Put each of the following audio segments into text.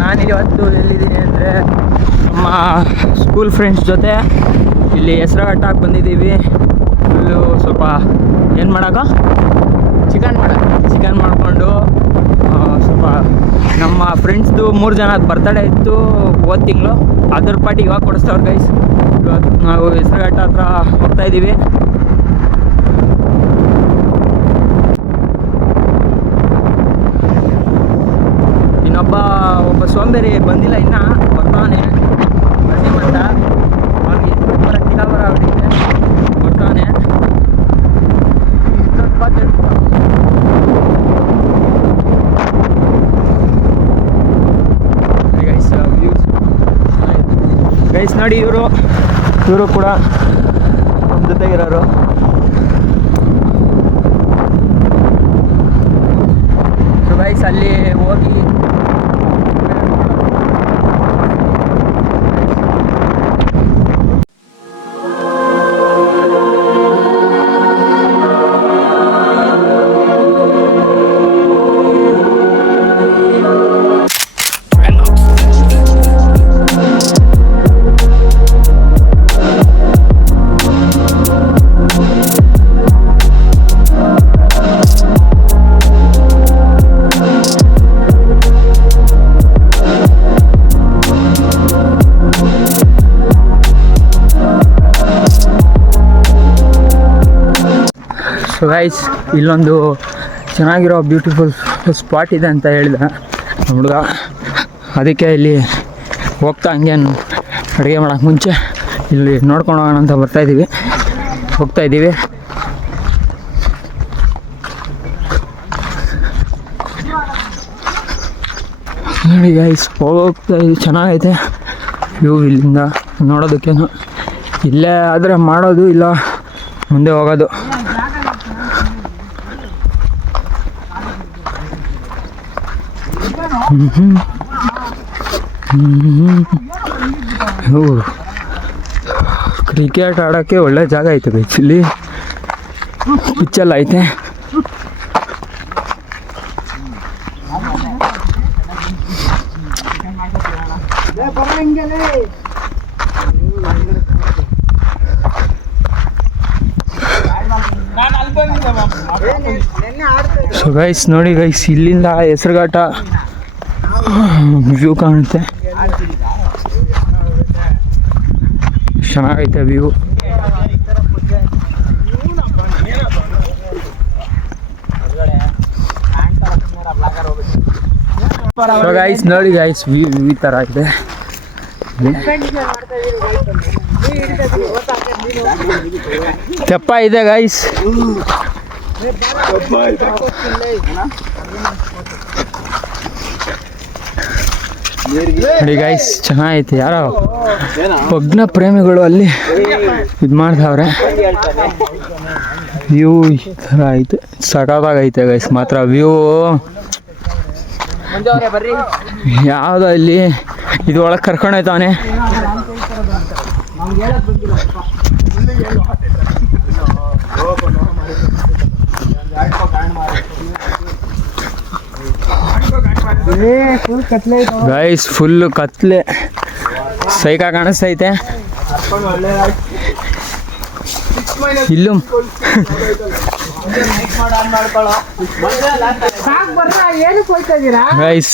ನಾನು ಇವತ್ತು ಎಲ್ಲಿದ್ದೀನಿ ಅಂದರೆ ನಮ್ಮ ಸ್ಕೂಲ್ ಫ್ರೆಂಡ್ಸ್ ಜೊತೆ ಇಲ್ಲಿ ಹೆಸರುಘಟ್ಟಕ್ಕೆ ಬಂದಿದ್ದೀವಿ. ಫುಲ್ಲು ಸ್ವಲ್ಪ ಏನು ಮಾಡೋಕೆ ಚಿಕನ್ ಮಾಡಿಕೊಂಡು ಸ್ವಲ್ಪ ನಮ್ಮ ಫ್ರೆಂಡ್ಸ್ದು 3 ಜನದ ಬರ್ತಡೇ ಇತ್ತು ಹೋದ ತಿಂಗಳು. ಅದ್ರ ಪಾರ್ಟಿ ಇವಾಗ ಕೊಡಿಸ್ತವ್ರು ಗೈಸ್. ನಾವು ಹೆಸರುಘಟ್ಟ ಹತ್ರ ಹೋಗ್ತಾಯಿದ್ದೀವಿ. ಒಬ್ಬ ಸೋಂಬೇರಿ ಬಂದಿಲ್ಲ, ಇನ್ನು ಬರ್ತಾನೆ ನರಸಿಂಹ ಅಂತ. ಅವ್ನಿಗೆ ಬರ ಆಗ್ಬಿಟ್ಟಿದೆ, ಬರ್ತಾನೆ. ಗೈಸ್ ನೋಡಿ, ಇವರು ಕೂಡ ನಮ್ಮ ಜೊತೆಗಿರೋರು. ಸೊ ಗೈಸ್ ಅಲ್ಲಿ ಹೋಗಿ ಸೊ ಗೈಸ್ ಇಲ್ಲೊಂದು ಚೆನ್ನಾಗಿರೋ ಬ್ಯೂಟಿಫುಲ್ ಸ್ಪಾಟ್ ಇದೆ ಅಂತ ಹೇಳಿದ ನಮ್ಮ ಹುಡುಗ. ಅದಕ್ಕೆ ಇಲ್ಲಿ ಹೋಗ್ತಾ ಹಂಗೆ ಅಡುಗೆ ಮಾಡೋಕ್ಕೆ ಮುಂಚೆ ಇಲ್ಲಿ ನೋಡ್ಕೊಂಡು ಹೋಗೋಣ ಅಂತ ಹೋಗ್ತಾಯಿದ್ದೀವಿ. ನೋಡಿ ಗೈಸ್ ಹೋಗ್ತಾಯಿದ್ದೀವಿ. ಚೆನ್ನಾಗೈತೆ ವ್ಯೂ ಇಲ್ಲಿಂದ ನೋಡೋದಕ್ಕೇನು. ಇಲ್ಲೇ ಆದರೆ ಮಾಡೋದು, ಇಲ್ಲ ಮುಂದೆ ಹೋಗೋದು. ಕ್ರಿಕೆಟ್ ಆಡೋಕ್ಕೆ ಒಳ್ಳೆ ಜಾಗ ಐತೆ ಗೈಸ್. ಇಲ್ಲಿ ಪಿಚ್ಚೆಲ್ಲ ಐತೆ. ಸೊ ಗೈಸ್ ನೋಡಿ ಗೈಸ್, ಇಲ್ಲಿಂದ ಹೆಸರುಘಟ್ಟ ವ್ಯೂ ಕಾಣುತ್ತೆ. ಚೆನ್ನಾಗೈತೆ ವ್ಯೂ. ಸೊ ಗೈಸ್ ನೋಡಿ ಗೈಸ್, ವ್ಯೂ ಈ ಥರ ಇದೆ. ತೆಪ್ಪ ಇದೆ ಗೈಸ್. ನೋಡಿ ಗೈಸ್, ಚೆನ್ನಾಗೈತೆ. ಯಾರೋ ಭಗ್ನ ಪ್ರೇಮಿಗಳು ಅಲ್ಲಿ ಇದು ಮಾಡ್ತಾವ್ರೆ. ವ್ಯೂ ಈ ಥರ ಐತೆ, ಸಖತ್ತಾಗೈತೆ ಗೈಸ್. ಮಾತ್ರ ವ್ಯೂ ಯಾವುದೋ ಇಲ್ಲಿ ಇದು ಒಳಗೆ ಕರ್ಕೊಂಡೋಯ್ತವನೆ. ಗೈಸ್ ಫುಲ್ಲು ಕತ್ಲೆ, ಸೈಕ ಕಾಣಿಸ್ತೈತೆ. ಇಲ್ಲೂ ಗೈಸ್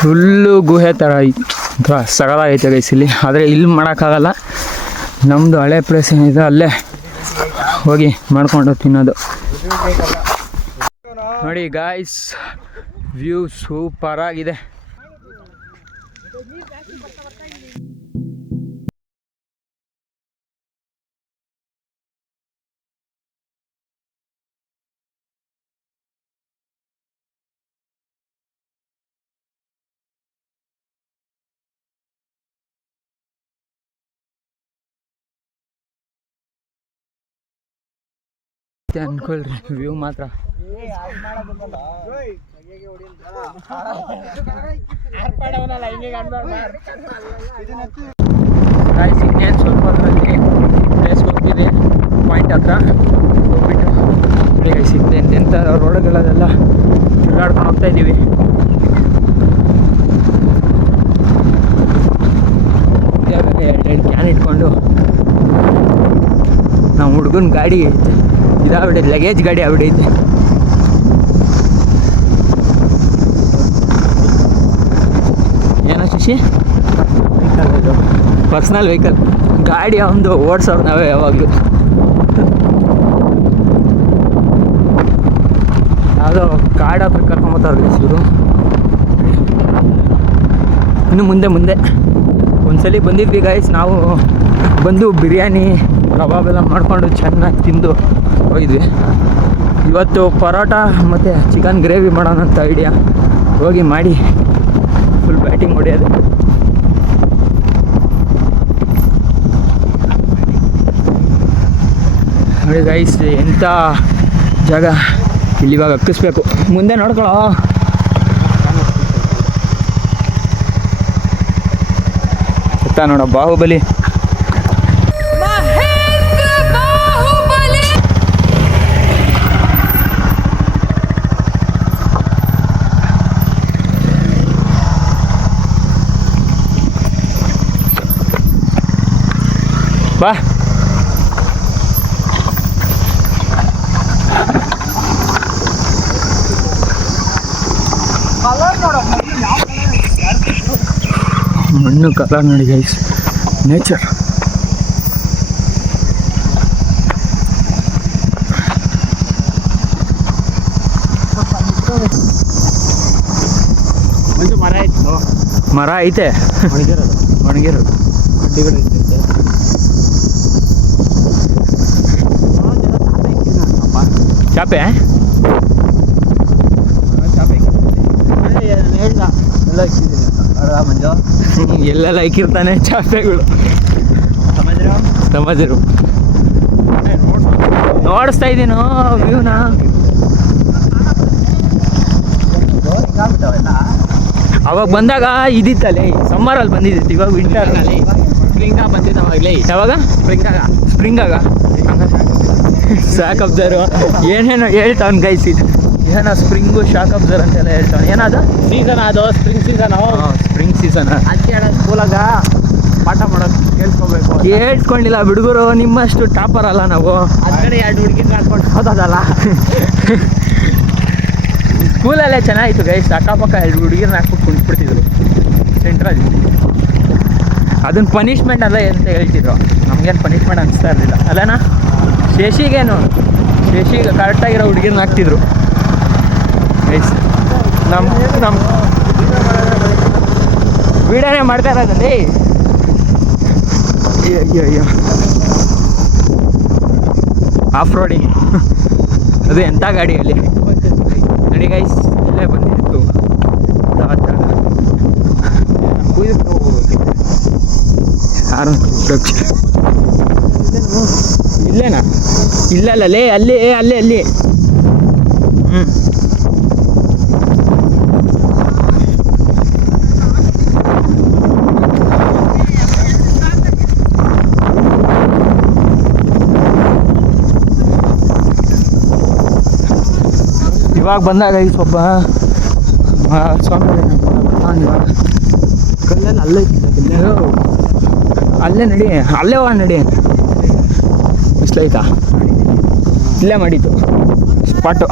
ಫುಲ್ಲು ಗುಹೆ ಥರ ಸಗಲಾಗೈತೆ ಗೈಸ್ ಇಲ್ಲಿ. ಆದರೆ ಇಲ್ಲಿ ಮಾಡೋಕ್ಕಾಗಲ್ಲ. ನಮ್ಮದು ಹಳೆ ಪ್ಲೇಸ್ ಏನಿದೆ ಅಲ್ಲೇ ಹೋಗಿ ಮಾಡ್ಕೊಂಡು ತಿನ್ನೋದು. ನೋಡಿ ಗಾಯ್ಸ್, ವ್ಯೂ ಸೂಪರ್ ಆಗಿದೆ. ಅನ್ಕೊಳ್ರಿ, ವ್ಯೂ ಮಾತ್ರ ಇನ್ನೇನು ಸ್ವಲ್ಪ ಹೊತ್ತಲ್ಲಿ ಪ್ಲೇಸ್ಗೆ ಹೋಗ್ತಿದೆ, ಪಾಯಿಂಟ್ ಹತ್ರ ಹೋಗ್ಬಿಟ್ಟು ನಮ್ಮ ಹುಡುಗನ ಗಾಡಿ ಐತೆ, ಇದಾಗ್ಬಿಟ್ಟೈತೆ, ಲಗೇಜ್ ಗಾಡಿ ಆಗ್ಬಿಟ್ಟೈತೆ. ಏನೋ ಶಶಿ, ಪರ್ಸ್ನಲ್ ವೆಹಿಕಲ್ ಗಾಡಿ ಒಂದು ಓಡಿಸೋರು ನಾವೇ ಯಾವಾಗಲೂ. ಯಾವುದೋ ಕಾಡು ಹತ್ರ ಕರ್ಕೊಂಬತ್ತಾರೆ ಇವರು. ಇನ್ನು ಮುಂದೆ ಒಂದ್ಸಲಿ ಬಂದಿದ್ವಿ ಗೈಸ್, ನಾವು ಬಂದು ಬಿರಿಯಾನಿ ಕಬಾಬೆಲ್ಲ ಮಾಡಿಕೊಂಡು ಚೆನ್ನಾಗಿ ತಿಂದು ಹೋಗಿದ್ವಿ. ಇವತ್ತು ಪರೋಟ ಮತ್ತು ಚಿಕನ್ ಗ್ರೇವಿ ಮಾಡೋಣ ಅಂತ ಐಡಿಯಾ. ಹೋಗಿ ಮಾಡಿ ಫುಲ್ ಬ್ಯಾಟಿಂಗ್ ಹೊಡೆಯೋದು. ನೋಡಿ ಗೈಸ್, ಎಂಥ ಜಾಗ ಇಲ್ಲಿ. ಇವಾಗ ಹಕ್ಕಿಸ್ಬೇಕು, ಮುಂದೆ ನೋಡ್ಕೊಳ್ಳೋ. ನೋಡ ಬಾಹುಬಲಿ. ಬಾ ಮಣ್ಣು ಕಲರ್ ನೋಡಿ ಗೈಸ್, ನೇಚರ್. ಮರ ಐತೆ, ಒಣಗಿರೋದು ಚಾಪೆ ಎಲ್ಲೆಲ್ಲ ಇಕ್ಕಿರ್ತಾನೆ ಚಾಪೆಗಳು. ಸಮಜರು ನೋಡಿಸ್ತಾ ಇದ್ದೀನೋ ವ್ಯೂನ. ಅವಾಗ ಬಂದಾಗ ಇದಿತ್ತಲ್ಲೇ, ಸಮ್ಮರಲ್ಲಿ ಬಂದಿದ್ದಿತ್ತು. ಇವಾಗ ವಿಂಟರ್ನಲ್ಲಿ ಸ್ಪ್ರಿಂಗಾಗ ಬಂದಿದ್ದಾವಾಗಲೇ. ಯಾವಾಗ ಸ್ಪ್ರಿಂಗಾಗ ಶಾಕ್ ಅಬ್ಸರು ಏನೇನೋ ಹೇಳ್ತಾವ್ನು ಗೈಸ್. ಇದು ಏನೋ ಸ್ಪ್ರಿಂಗು ಶಾಕ್ ಅಬ್ಸರ್ ಅಂತೆಲ್ಲ ಹೇಳ್ತಾನೆ. ಏನದು ಸೀಸನ್, ಅದು ಸ್ಪ್ರಿಂಗ್ ಸೀಸನು. Spring season. ಅದಕ್ಕೆ ಹೇಳೋದು ಸ್ಕೂಲಾಗ ಪಾಠ ಮಾಡೋದು ಕೇಳಿಸ್ಕೋಬೇಕು. ಕೇಳಿಸ್ಕೊಂಡಿಲ್ಲ ಬಿಡುಗರು, ನಿಮ್ಮಷ್ಟು ಟಾಪರ್ ಅಲ್ಲ ನಾವು. ಆ ಕಡೆ 2 ಹುಡುಗಿನ ಹಾಕೊಂಡು ಹೋದಲ್ಲ. ಸ್ಕೂಲಲ್ಲೇ ಚೆನ್ನಾಗಿತ್ತು ಗೈಸ್, ಅಕ್ಕಪಕ್ಕ 2 ಹುಡುಗಿರನ್ನ ಹಾಕ್ಬಿಟ್ಟು ಕುಂತ್ಬಿಡ್ತಿದ್ರು ಸೆಂಟ್ರಲ್ಲಿ. ಅದನ್ನು ಪನಿಷ್ಮೆಂಟ್ ಅಲ್ಲ ಅಂತ ಹೇಳ್ತಿದ್ರು, ನಮಗೇನು ಪನಿಷ್ಮೆಂಟ್ ಅನಿಸ್ತಾ ಇರಲಿಲ್ಲ ಅಲ್ಲನಾ. ಶಶಿಗೆ ಕರೆಕ್ಟಾಗಿರೋ ಹುಡುಗಿರನ್ನ ಹಾಕ್ತಿದ್ರು ಗೈಸ್. ನಮ್ಮ ವೀಡಿಯೋನೇ ಮಾಡ್ತಾ ಇರೋದಲ್ಲಿ. ಅಯ್ಯೋ ಆಫ್ ರೋಡಿಂಗ್ ಅದು ಎಂಥ ಗಾಡಿಯಲ್ಲಿ ನಡಿ ಗೈಸ್. ಇಲ್ಲೇ ಬಂದಿತ್ತು ಯಾರು ಇಲ್ಲೇನಾ? ಇಲ್ಲಲ್ಲೇ ಅಲ್ಲಿ ಇವಾಗ ಬಂದಾಗ ಈ ಸ್ವಲ್ಪ ಸ್ವಾಮಿ ಇವಾಗ ಕಲ್ಲಲ್ಲಿ ಅಲ್ಲೇ ನಡಿ, ಅಲ್ಲೇ ಹೋಗೋಣ ನಡಿ. ಬಿಸ್ಲೈತಾ? ಇಲ್ಲೇ ಮಾಡಿದ್ದು ಸ್ಪಾಟು.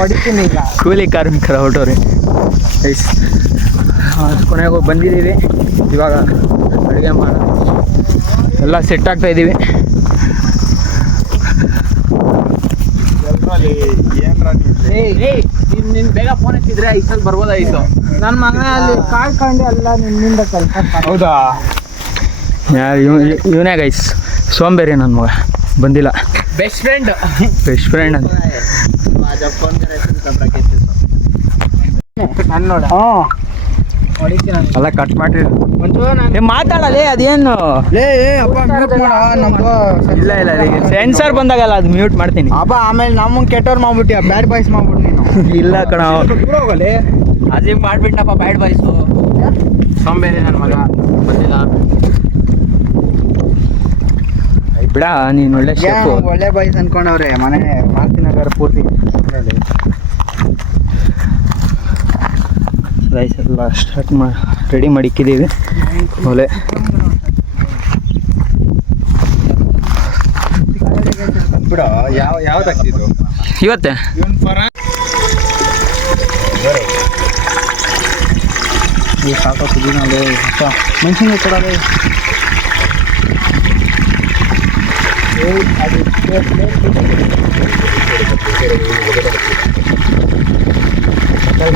ಹೊಡಿತೀನಿ ಈಗ. ಕೂಲಿ ಕಾರ್ಮಿಕರ ಹೊರಟೋರಿ ಐಸ್. ಕೊನೆಗೆ ಬಂದಿದ್ದೀವಿ. ಇವಾಗ ಅಡುಗೆ ಮಾಡೋದು ಎಲ್ಲ ಸೆಟ್ ಆಗ್ತಾಯಿದ್ದೀವಿ. ನೀನು ಬೇಗ ಫೋನ್ ಎತ್ತಿದ್ರೆ ಇಷ್ಟಲ್ಲಿ ಬರ್ಬೋದಾಗಿತ್ತು. ನನ್ನ ಮಗ ಅಲ್ಲಿ ಕಾಯ್ಕೊಂಡು ಎಲ್ಲ ನಿನ್ನಿಂದ ಕೆಲಸ. ಹೌದಾ? ಯಾರು ಇವನೇ ಗೈಸ್, ಸೋಂಬೇರಿ ನನ್ನ ಮಗ, ಬಂದಿಲ್ಲ. ಬೆಸ್ಟ್ ಫ್ರೆಂಡ್ ಅಂತ ನಾನು ನೋಡ ಅಲ್ಲ ಕಟ್ ಮಾಡ್ರಿ. ಮಾತಾಡಲೇ, ಅದೇನು ಇಲ್ಲ ಸೆನ್ಸರ್ ಬಂದಾಗಲ್ಲ ಅದು ಮ್ಯೂಟ್ ಮಾಡ್ತೀನಿ. ಅಪ್ಪ ಆಮೇಲೆ ನಮ್ಮಂಗೆ ಕೆಟ್ಟವ್ರು ಮಾಡ್ಬಿಟ್ಟಿ, ಬ್ಯಾಡ್ ಬಾಯ್ಸ್ ಮಾಡ್ಬಿಟ್ಟು ನೀನು. ಇಲ್ಲ ಕಣ, ಅದೇ ಮಾಡ್ಬಿಟ್ಟಪ್ಪ ಬ್ಯಾಡ್ ಬಾಯ್ಸು. ಸೋಂಬೇರಿ ನನ್ನ ಮಗ ಬಂದಿಲ್ಲ. ಬಿಡ, ನೀನು ಒಳ್ಳೆ ಶೇಪ್. ಒಳ್ಳೆ ಬಾಯ್ಸ್ ಅನ್ಕೊಂಡವ್ರೆ ಮನೆ ಮಾರ್ತಿನಗರ ಪೂರ್ತಿ. ರೈಸ್ ಎಲ್ಲ ಸ್ಟಾರ್ಟ್ ರೆಡಿ ಮಾಡಿಕ್ಕಿದ್ದೀವಿ. ಒಲೆ ಬಿಡ ಯಾವ್ದು ಆಗ್ತಿದ್ದು ಇವತ್ತೇ ಸಾಕು ಪುದೀನಲ್ಲಿ ಮೆಣಸಿನ್ಕಾಯಿ ಕೊಡೋದು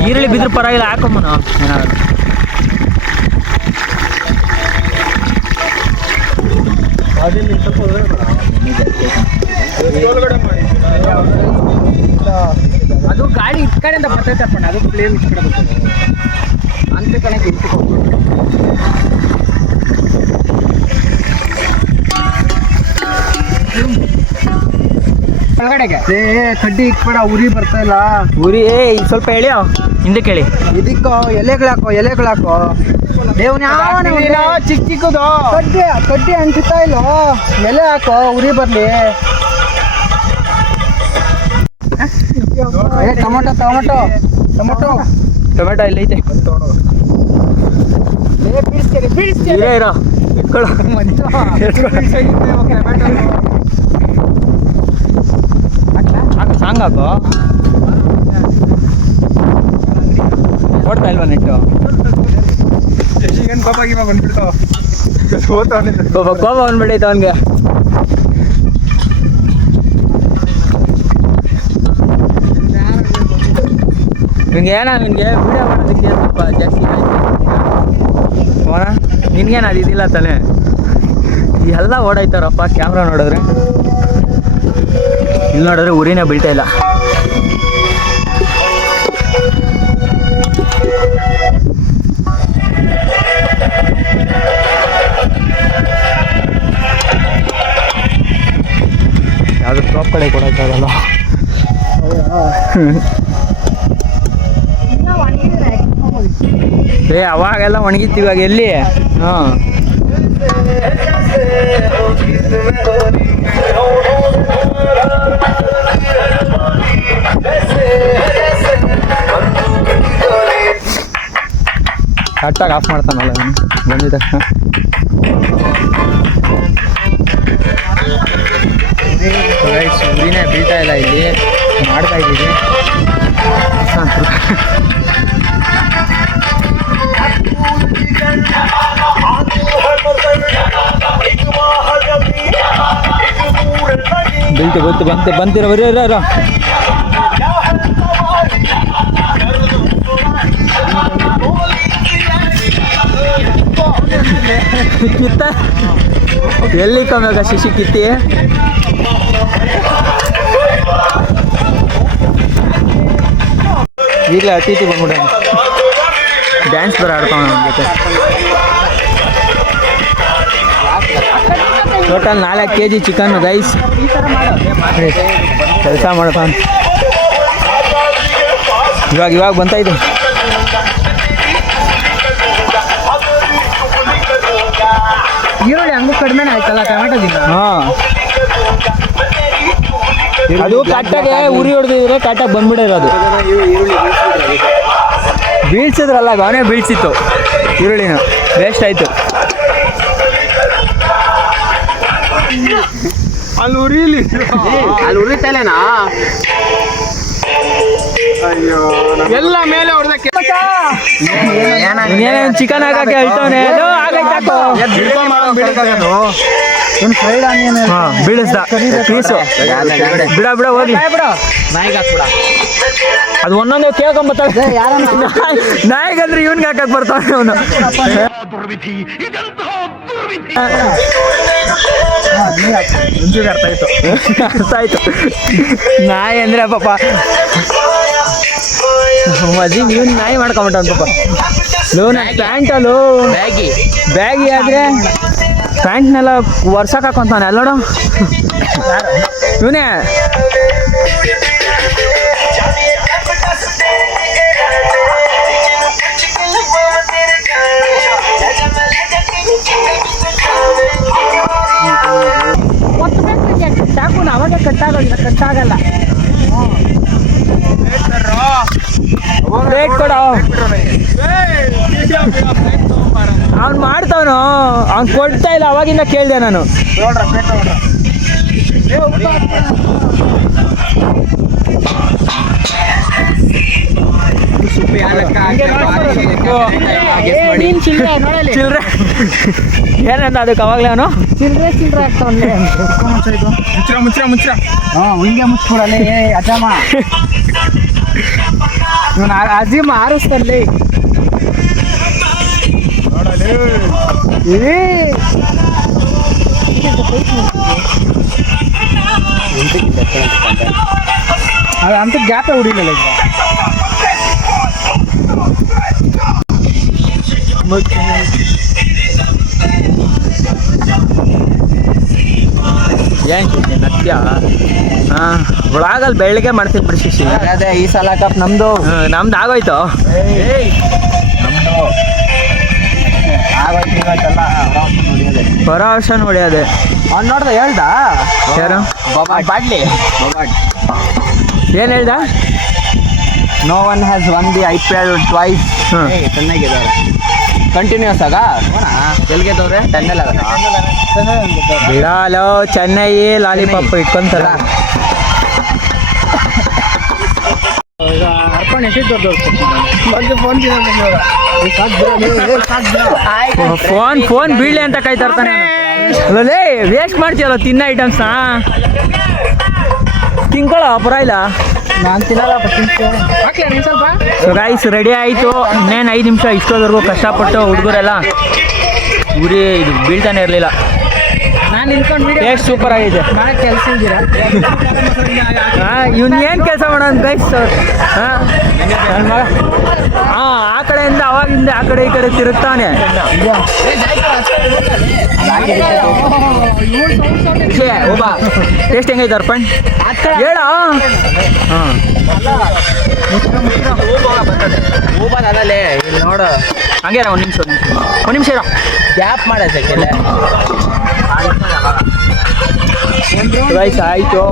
ಈರುಳ್ಳಿ ಬಿದ್ರೆ ಪರವಾಗಿಲ್ಲ ಹಾಕೊಂಬನು ಏನಾದ್ರು ಅದು ಗಾಡಿ ಇಟ್ ಕಡೆಯಿಂದ ಬರ್ತೈತಪ್ಪ ಅದು ಪ್ಲೇನ್ ಇಟ್ ಕಡೆ ಬರ್ತದೆ ಅಂತ ಕಡೆ ಇಟ್ಕೊಂಡು ಒಳಗಡೆಗೆ ಕಡ್ಡಿ ಇಟ್ಬೇಡ ಉರಿ ಬರ್ತಾ ಇಲ್ಲ ಉರಿ ಸ್ವಲ್ಪ ಹೇಳಿ ಹಿಂದೆ ಕೇಳಿ ಇದಕ್ಕೋ ಎಲೆಗಳಾಕೋ ಚಿಕ್ಕ ಚಿಕ್ಕದು ಕಡ್ಡಿ ಅಂಟಿಸ್ತಾ ಇಲ್ಲೋ ಎಲೆ ಹಾಕೋ ಉರಿ ಬರ್ಲಿ ಟೊಮೊಟೊ ಇಲ್ಲೈತೆ ಇರೋ ಇಟ್ಕೊಳ್ಳೋ ಸಾಂಗ್ ಹಾಕೋ ಓಡ್ತಾ ಇಲ್ವಾ ನೆಟ್ಟು ಕೋಪ ಬಂದ್ಬಿಟ್ಟೈತೆ ಅವನಿಗೆ ನಿನ್ಗೆ ವಿಡಿಯೋ ಮಾಡೋದಕ್ಕೆ ಸ್ವಲ್ಪ ಜಾಸ್ತಿ ನಿನ್ಗೇನು ಅದು ಇದಿಲ್ಲ ತಾನೆ ಎಲ್ಲ ಓಡಾಯ್ತಾರಪ್ಪ ಕ್ಯಾಮ್ರಾ ನೋಡಿದ್ರೆ ಇಲ್ಲಿ ನೋಡಿದ್ರೆ ಉರಿನೇ ಬೀಳ್ತಾ ಇಲ್ಲ ಯಾವುದು ಟಾಪ್ ಕಡೆ ಕೊಡೋಕ್ಕಾಗಲ್ಲ ಅವಾಗೆಲ್ಲ ಒಣಗಿತ್ತು ಇವಾಗ ಎಲ್ಲಿ ಹಾಂ ಕರೆಕ್ಟಾಗಿ ಆಫ್ ಮಾಡ್ತಾನಲ್ಲ ಬಂದಿದ ತಕ್ಷಣ ಉರಿನೇ ಬೀಳ್ತಾ ಇಲ್ಲ ಇಲ್ಲಿ ಮಾಡ್ತಾ ಇದ್ದೀವಿ ಬೀಳ್ತು ಬಂತಿರೋ ಬರೀ ಕಿತ್ತ ಎಲ್ಲಿ ಕಮ್ಮಿಯಾಗ ಶಿಶಿ ಕಿತ್ತಿ ಈಗಲೇ ಅತಿಥಿ ಬಂದ್ಬಿಡ ಡ್ಯಾನ್ಸ್ ಬರ ಆಡ್ತಾವ ನನ್ನ ಜೊತೆ ಟೋಟಲ್ 4 kg ಚಿಕನ್ನು ಗೈಸ್ ಕೆಲಸ ಮಾಡ್ತಾನೆ ಇವಾಗ ಬಂತಾಯಿದೆ ಈರುಳ್ಳಿ ಹಂಗೂ ಕಡಿಮೆನೇ ಆಯ್ತಲ್ಲ ಟೊಮೆಟೊದಿಂದ ಹಾಂ ಅದು ಕಟ್ಟಾಗೆ ಉರಿ ಹೊಡೆದಿದ್ರೆ ಕಟ್ಟಾಗಿ ಬಂದ್ಬಿಡಿರೋದು ಬೀಳ್ಸಿದ್ರಲ್ಲ ಅವನೇ ಬೀಳ್ಸಿತ್ತು ಈರುಳ್ಳಿನ ವೇಸ್ಟ್ ಆಯಿತು ಅಲ್ಲಿ ಉರಿತಲೇನಾ ಅಯ್ಯೋ ಎಲ್ಲ ಮೇಲೆ ಹೊಡೆದಕ್ಕೆ ಚಿಕನ್ ಹಾಕಕ್ಕೆ ಹೇಳ್ತಾನೆ ಬೀಳಿಸ್ದ ಪೀಸು ಬಿಡ ಹೋಗಿ ನಾಯಿಗೆ ಹಾಕ್ಬಿಡ ಅದು ಒಂದೊಂದು ಕೇಳ್ಕೊಂಬರ್ತಾವೆ ನಾಯಿಗಂದ್ರೆ ಇವನ್ಗೆ ಹಾಕಕ್ ಬರ್ತಾವೆ ಅವನು ಅರ್ಥ ಆಯ್ತು ನಾಯಿ ಅಂದ್ರೆ ಪಾಪ ಮದಿ ಇವನ್ ನಾಯಿ ಮಾಡ್ಕೊಂಬಿಟ್ಟ ಪಾಪ ಲೋನ್ ಪ್ಯಾಂಟಲ್ಲೂ ಬ್ಯಾಗಿ ಆದ್ರೆ ಪ್ಯಾಂಟ್ನೆಲ್ಲ ವರ್ಷಕ್ಕೆ ಹಾಕೊಂತಾನೆ ಅಲ್ಲೋಡು ಇವನೇ ಅವಾಗ ಕಟ್ಟಾಗಲ್ಲ ಬ್ರೇಕ್ ಕೊಡು ಅವ್ನು ಮಾಡ್ತಾವನು ಅವ್ನು ಕೊಡ್ತಾ ಇಲ್ಲ ಅವಾಗಿಂದ ಕೇಳಿದೆ ನಾನು ಚಿಲ್ರೆ ಏನಂತ ಅದಕ್ಕೆ ಅವಾಗಲೇ ಅವನು ಚಿಲ್ರೆ ಆಗ್ತಾವಲ್ಲೇ ಮುಚ್ಚಿರ ಹಿಂಗೆ ಮುಚ್ಕೊಡಲೇ ಅಜಮ್ಮ ಇವನು ಅಜೀಮ್ ಆರಿಸ್ತಾರಲಿ ಅಂತ ಗ್ಯಾಪೇ ಹೊಡಿಲಿಲ್ಲ ಈಗ ಏನು ನತ್ಯ ಹಾಂ ಒಳಗಲ್ಲಿ ಬೆಳಗ್ಗೆ ಮಾಡ್ತೀನಿ ಬಿಡಿ ಶಿಶಿ ಅದೇ ಈ ಸಲ ಕಪ್ ನಮ್ದು ನಮ್ದು ಆಗೋಯ್ತು ಆಗೋಯ್ತು ಇವತ್ತೆಲ್ಲ ಬರೋ ವರ್ಷ ನೋಡಿ ಅದೇ ಅವ್ನು ನೋಡ್ದೆ ಹೇಳ್ದ ಯಾರು ಬಾಡ್ಲಿ ಏನು ಹೇಳ್ದ no one has won the IPL twice ಚೆನ್ನಾಗಿದ್ದಾರೆ ಕಂಟಿನ್ಯೂಸ್ ಆಗ ಎಲ್ಗೆದವ್ರೆ 10-11 ಬಿಡಾಲೋ ಚೆನ್ನೈ ಲಾಲಿಪಾಪ್ ಇಟ್ಕೊಂತಾರ ಅರ್ಪಣೆ ಎಷ್ಟಿದ್ದು ಫೋನ್ ಬೀಳ್ಲಿ ಅಂತ ಕಾಯ್ತಾ ಇರ್ತಾನೆ ಅಲ್ಲೇ ವೇಸ್ಟ್ ಮಾಡ್ತೀಯಲ್ಲ ತಿನ್ನ ಐಟಮ್ಸ್ನ ತಿನ್ಕೊಳ್ಳೋ ಪರ ಇಲ್ಲ ನಾನು ತಿನ್ನಲ್ಲಪ್ಪ ಹಾಕ್ಲಿ ಸ್ವಲ್ಪ ಸೊ ಗೈಸ್ ರೆಡಿ ಆಯಿತು ಇನ್ನೇನು 5 ನಿಮಿಷ ಇಷ್ಟೋದ್ವರೆಗೂ ಕಷ್ಟಪಟ್ಟು ಹುಡುಗರೆಲ್ಲ ಉರಿ ಇದು ಬೀಳ್ತಾನೆ ಇರಲಿಲ್ಲ ನಾನು ನಿಂತ್ಕೊಂಡು ಟೇಸ್ಟ್ ಸೂಪರ್ ಆಗಿದೆ ಮಾಡಕ್ಕೆ ಕೆಲಸ ಇದ್ದೀರಾ ಇವ್ನು ಏನು ಕೆಲಸ ಮಾಡೋಣ ಗೈಸ್ ಹಾಂ ಆ ಕಡೆಯಿಂದ ಅವಾಗಿಂದ ಆ ಕಡೆ ಈ ಕಡೆ ತಿರುಗ್ತಾನೆ ಟೇಸ್ಟ್ ಹೆಂಗೈತೆ ಅರ್ಪಣ್ ಹೇಳ ಹಾಂ ಹೂಬಾನಲ್ಲೇ ಇಲ್ಲಿ ನೋಡು ಹಂಗೆ ಒಂದು ನಿಮಿಷ ಇರೋ ಗ್ಯಾಪ್ ಮಾಡೋದಕ್ಕೆ ರೈಸ್ ಆಯಿತು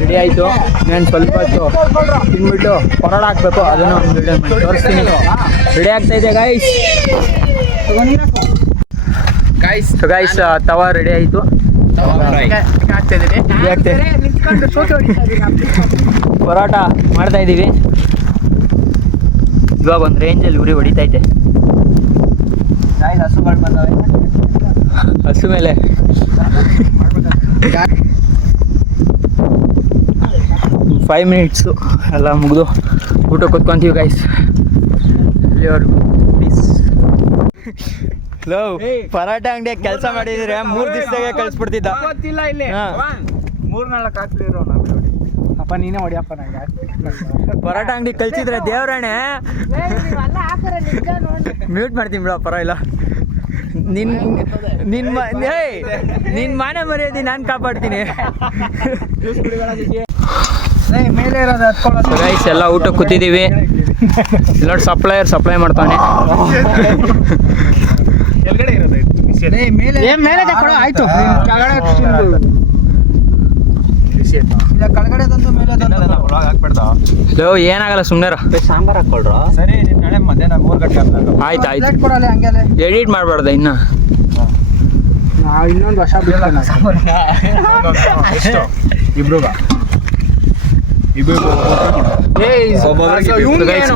ರೆಡಿ ಆಯಿತು ನಾನು ಸ್ವಲ್ಪ ಹೊತ್ತು ತಿನ್ಬಿಟ್ಟು ಪರೋಡ ಹಾಕ್ಬೇಕು ಅದನ್ನು ಒಂದು ವಿಡಿಯೋ ಮಾಡಿ ತೋರಿಸ್ತೀನಿ ರೆಡಿ ಆಗ್ತಾಯಿದೆ ಗೈಸ್ ತವಾ ರೆಡಿ ಆಯಿತು ಪರೋಟ ಮಾಡ್ತಾ ಇದ್ದೀವಿ ಇವಾಗ ಒಂದು ರೇಂಜಲ್ಲಿ ಉರಿ ಹೊಡಿತೈತೆ ಹಸುಗಳು ಬಂದವೆ ಹಸು ಮೇಲೆ 5 ಮಿನಿಟ್ಸು ಎಲ್ಲ ಮುಗಿದು ಊಟ ಕೂತ್ಕೊಂತೀವಿ ಗೈಸ್ ಇಲ್ಲಿವರೆಗೂ ಪ್ಲೀಸ್ ಲವ್ ಪರಾಟ ಅಂಗಡಿಯಾಗ ಕೆಲಸ ಮಾಡಿದ್ರೆ 3 ದಿವಸದಾಗೆ ಕಳಿಸ್ಬಿಡ್ತಿದ್ದ ಗೊತ್ತಿಲ್ಲ ಇಲ್ಲಿ 3-4 ಹಾಕ್ಲಿರೋ ಅಪ್ಪ ನೀನೇ ಹೊಡಿಯಪ್ಪ ನಂಗೆ ಪರಾಟ ಅಂಗಡಿ ಕಳ್ಸಿದ್ರೆ ದೇವರಾಣೆ ಮ್ಯೂಟ್ ಮಾಡ್ತೀನಿ ಬಿಡ ಪರವಾಗಿಲ್ಲ ನಿನ್ನ ಮಾನ ಮರ್ಯಾದೆ ನಾನು ಕಾಪಾಡ್ತೀನಿ ಮೇಲೆ ಇರೋದು ಗೈಸ್ ಎಲ್ಲ ಊಟ ಕೂತಿದ್ದೀವಿ ಇಲ್ಲಿ ನೋಡಿ ಸಪ್ಲೈ ಮಾಡ್ತಾನೆ ಮೇಲೆ ಆಯ್ತು ಕೆಳಗಡೆ ತಂದು ಮೇಲೆ ಲೋ ಏನಾಗಲ್ಲ ಸುಮ್ಮನೆ ಸಾಂಬಾರ್ ಹಾಕೊಳ್ರ ಸರಿ ನಾಳೆ ಮಧ್ಯಾಹ್ನ 3 ಗಂಟೆ ಆಯ್ತು ಕೊಡಲ್ಲ ಹಂಗೆಲ್ಲ ಎಡಿಟ್ ಮಾಡಬಾರ್ದ ಇನ್ನ ನಾವು ಇನ್ನೊಂದು ವರ್ಷ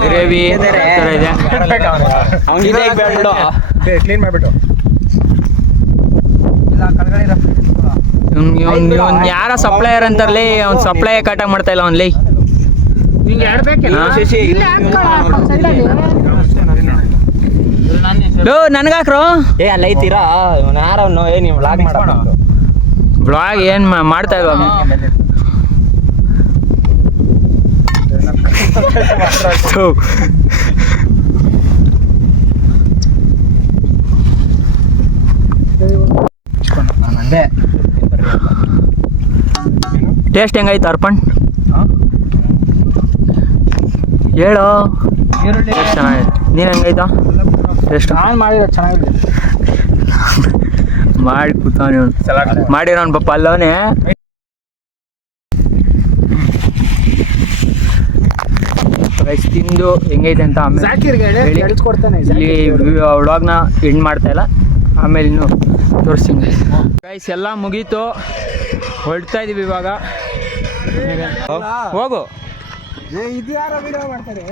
ಗ್ರೇವಿ ಇದೆ ಕ್ಲೀನ್ ಮಾಡ್ಬಿಟ್ಟು ಇವ್ನ್ ಯಾರ ಸಪ್ಲೈಯರ್ ಅಂತಾರಲಿ ಅವ್ನು ಸಪ್ಲೈ ಕಾಟ ಮಾಡ್ತಾ ಇಲ್ಲ ಅವ್ನಲ್ಲಿ ನನಗಾಕ್ರು ಅಲ್ಲ ಐತೀರಾ ಯಾರವನು ನೀವು ವ್ಲಾಗ್ ಮಾಡ ಬ್ಲಾಗ್ ಏನ್ ಮಾಡ್ತಾ ಇಲ್ವ ಟೇಸ್ಟ್ ಹೆಂಗೈತೆ ಅರ್ಪಣ್ ಹೇಳು ಚೆನ್ನಾಗಿದೆ ನೀನು ಹೆಂಗೈತಾ ಟೇಸ್ಟ್ ನಾನು ಮಾಡಿರೋ ಚೆನ್ನಾಗಿದೆ ಮಾಡಿ ಕೂತವನಿ ಮಾಡಿರೋನ್ ಪಾಪ ಅಲ್ಲವನೇ ರೈಸ್ ತಿಂದು ಹೆಂಗೈತೆ ಅಂತ ಆಮೇಲೆ ಇಲ್ಲಿ ವ್ಲಾಗ್ನ ಎಂಡ್ ಮಾಡ್ತಾ ಇಲ್ಲ ಆಮೇಲೆ ಇನ್ನು ತೋರಿಸ್ತೀನಿ ಗೈಸ್ ಎಲ್ಲ ಮುಗೀತು ಹೊರಡ್ತಾ ಇದೀವಿ ಇವಾಗ. ಹೋಗು. ಇದು ಯಾರೋ ವಿಡಿಯೋ ಮಾಡ್ತಾರೆ.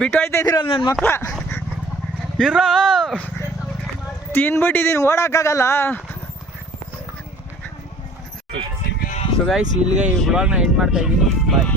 ಬಿಟ್ಟೋಯ್ತಾ ಇದ್ದೀರಲ್ಲ ನನ್ನ ಮಕ್ಕಳ, ಇರೋ ತಿನ್ಬಿಟ್ಟಿದ್ದೀನಿ, ಓಡೋಕ್ಕಾಗಲ್ಲ. ಸೊ ಗೈಸ್, ಇಲ್ಲಿಗೆ ಈ ಬ್ಲಾಗ್ನ ಎಂಡ್ ಮಾಡ್ತಾ ಇದ್ದೀನಿ. ಬಾಯ್.